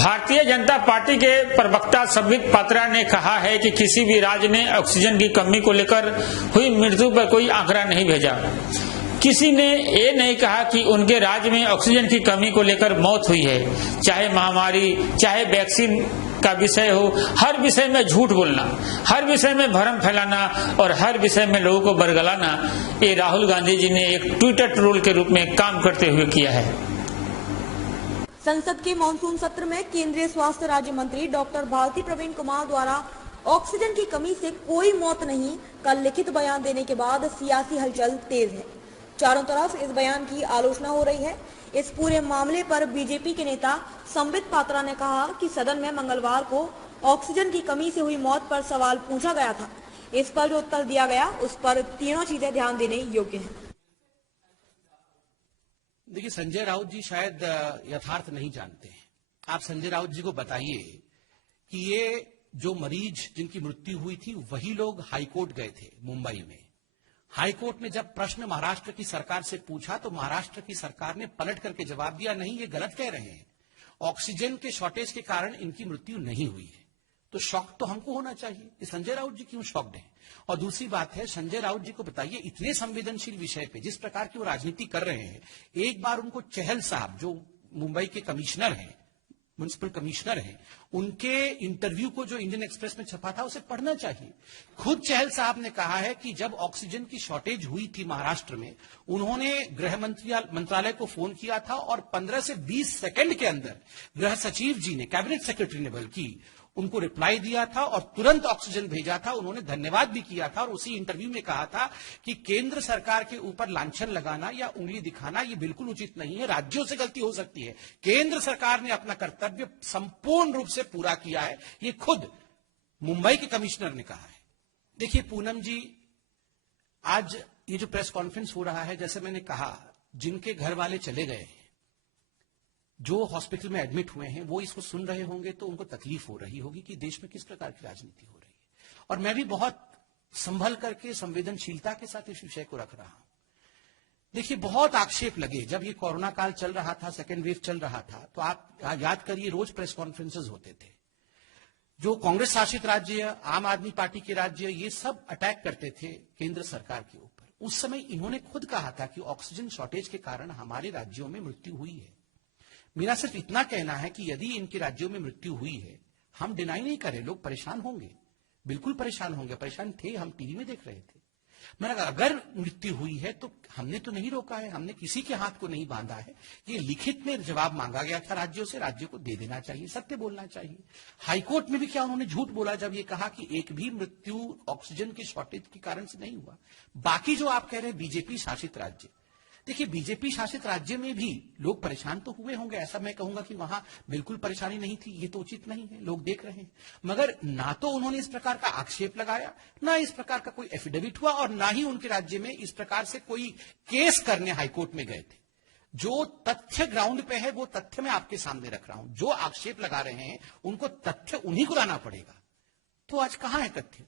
Bharatiya Janata party के प्रवक्ता संबित पात्रा ने कहा है कि किसी भी राज्य ने ऑक्सीजन की कमी को लेकर हुई मृत्यु पर कोई आंकड़ा नहीं भेजा। किसी ने ये नहीं कहा कि उनके राज्य में ऑक्सीजन की कमी को लेकर मौत हुई है। चाहे महामारी, चाहे वैक्सीन का विषय हो, हर विषय में झूठ बोलना, हर विषय में भ्रम फैलाना और हर विषय में लोगों को बरगलाना, ये राहुल गांधी जी ने एक ट्विटर ट्रोल के रूप में काम करते हुए किया है। संसद के मानसून सत्र में केंद्रीय स्वास्थ्य राज्य मंत्री डॉक्टर भारती प्रवीण कुमार द्वारा ऑक्सीजन की कमी से कोई मौत नहीं का लिखित बयान देने के बाद सियासी हलचल तेज है। चारों तरफ इस बयान की आलोचना हो रही है। इस पूरे मामले पर बीजेपी के नेता संबित पात्रा ने कहा कि सदन में मंगलवार को ऑक्सीजन की कमी से हुई मौत पर सवाल पूछा गया था। इस पर जो उत्तर दिया गया उस पर तीनों चीजें ध्यान देने योग्य हैं। देखिए, संजय राउत जी शायद यथार्थ नहीं जानते हैं। आप संजय राउत जी को बताइए कि ये जो मरीज जिनकी मृत्यु हुई थी वही लोग हाईकोर्ट गए थे मुंबई में। हाईकोर्ट ने जब प्रश्न महाराष्ट्र की सरकार से पूछा तो महाराष्ट्र की सरकार ने पलट करके जवाब दिया, नहीं ये गलत कह रहे हैं, ऑक्सीजन के शॉर्टेज के कारण इनकी मृत्यु नहीं हुई है। तो शॉक तो हमको होना चाहिए कि संजय राउत जी क्यों शॉक्ड हैं। और दूसरी बात है, संजय राउत जी को बताइए, इतने संवेदनशील विषय पे जिस प्रकार की वो राजनीति कर रहे हैं, एक बार उनको चहल साहब जो मुंबई के कमिश्नर हैं, म्युनिसिपल कमिश्नर हैं, उनके इंटरव्यू को जो इंडियन एक्सप्रेस में छपा था उसे पढ़ना चाहिए। खुद चहल साहब ने कहा है कि जब ऑक्सीजन की शॉर्टेज हुई थी महाराष्ट्र में, उन्होंने गृह मंत्रालय को फोन किया था और 15 से 20 सेकंड के अंदर गृह सचिव जी ने, कैबिनेट सेक्रेटरी ने बल्कि, उनको रिप्लाई दिया था और तुरंत ऑक्सीजन भेजा था। उन्होंने धन्यवाद भी किया था और उसी इंटरव्यू में कहा था कि केंद्र सरकार के ऊपर लांछन लगाना या उंगली दिखाना ये बिल्कुल उचित नहीं है, राज्यों से गलती हो सकती है, केंद्र सरकार ने अपना कर्तव्य संपूर्ण रूप से पूरा किया है, ये खुद मुंबई के कमिश्नर ने कहा है। देखिए पूनम जी, आज ये जो प्रेस कॉन्फ्रेंस हो रहा है, जैसे मैंने कहा, जिनके घर वाले चले गए हैं, जो हॉस्पिटल में एडमिट हुए हैं, वो इसको सुन रहे होंगे तो उनको तकलीफ हो रही होगी कि देश में किस प्रकार की राजनीति हो रही है। और मैं भी बहुत संभल करके संवेदनशीलता के साथ इस विषय को रख रहा हूं। देखिए, बहुत आक्षेप लगे जब ये कोरोना काल चल रहा था, सेकेंड वेव चल रहा था, तो आप याद करिए रोज प्रेस कॉन्फ्रेंसेस होते थे। जो कांग्रेस शासित राज्य, आम आदमी पार्टी के राज्य, ये सब अटैक करते थे केंद्र सरकार के ऊपर। उस समय इन्होंने खुद कहा था कि ऑक्सीजन शॉर्टेज के कारण हमारे राज्यों में मृत्यु हुई है। मेरा सिर्फ इतना कहना है कि यदि इनके राज्यों में मृत्यु हुई है, हम डिनाई नहीं करें, लोग परेशान होंगे, बिल्कुल परेशान होंगे, परेशान थे, हम टीवी में देख रहे थे। मैंने कहा अगर मृत्यु हुई है तो हमने तो नहीं रोका है, हमने किसी के हाथ को नहीं बांधा है। ये लिखित में जवाब मांगा गया था राज्यों से, राज्यों को दे देना चाहिए, सत्य बोलना चाहिए। हाईकोर्ट में भी क्या उन्होंने झूठ बोला जब ये कहा कि एक भी मृत्यु ऑक्सीजन की शॉर्टेज के कारण से नहीं हुआ। बाकी जो आप कह रहे हैं बीजेपी शासित राज्य, देखिए बीजेपी शासित राज्य में भी लोग परेशान तो हुए होंगे, ऐसा मैं कहूंगा कि वहां बिल्कुल परेशानी नहीं थी, ये तो उचित नहीं है, लोग देख रहे हैं। मगर ना तो उन्होंने इस प्रकार का आक्षेप लगाया, ना इस प्रकार का कोई एफिडेविट हुआ, और ना ही उनके राज्य में इस प्रकार से कोई केस करने हाईकोर्ट में गए थे। जो तथ्य ग्राउंड पे है वो तथ्य मैं आपके सामने रख रहा हूं। जो आक्षेप लगा रहे हैं उनको तथ्य उन्हीं को लाना पड़ेगा। तो आज कहां है तथ्य?